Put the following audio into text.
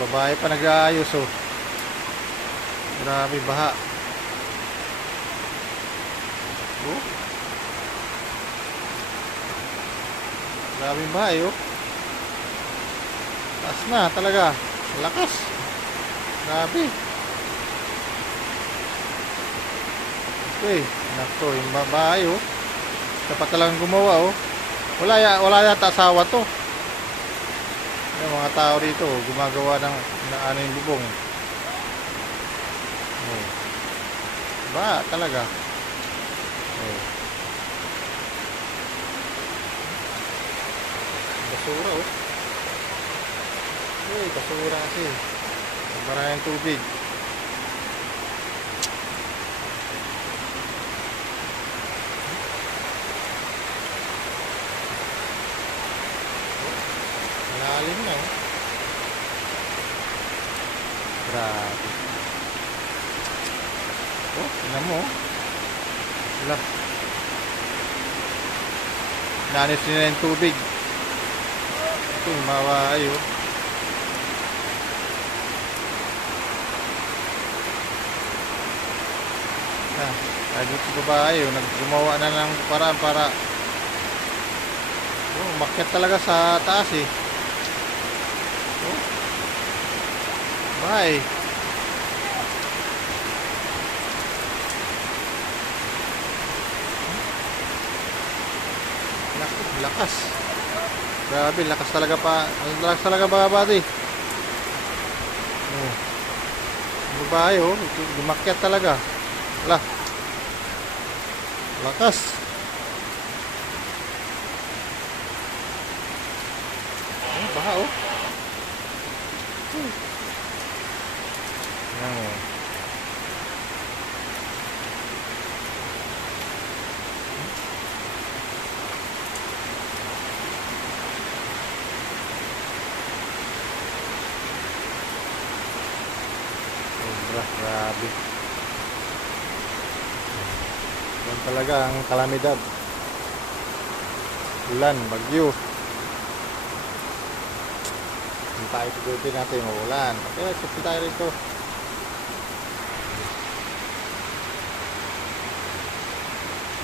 Babae pa nag-aayos oh. Grabe baha. Oh. Grabe baha oh. Taas na talaga. Lakas. Grabe. Okay. Nako, yung babae oh. Dapat talagang gumawa oh. Wala yata asawa to. Yung mga tao dito gumagawa ng ano yung bubong. Oh. Ba talaga. Oh. Basura oh. Uy, basura kasi. Maraming tubig. Malalim na oh. Grabe. Oh, tingnan mo. Wala. Nanis nila yung tubig. Ito, maway oh. Dito sa babae oh, naggumawa na ng paraan para oh, umakyat talaga sa taas eh. Oh. Bye. Lakas. Grabe, lakas talaga pa. Lakas talaga mga buddy. Oh. Babae oh, umakyat talaga. Wala. Lakas. Oh, baha oh. Yan oh. Grabe. Yan talaga ang kalamidad. Ulan, bagyo. Hintay ito natin yung ulan. Okay, safety tayo rito.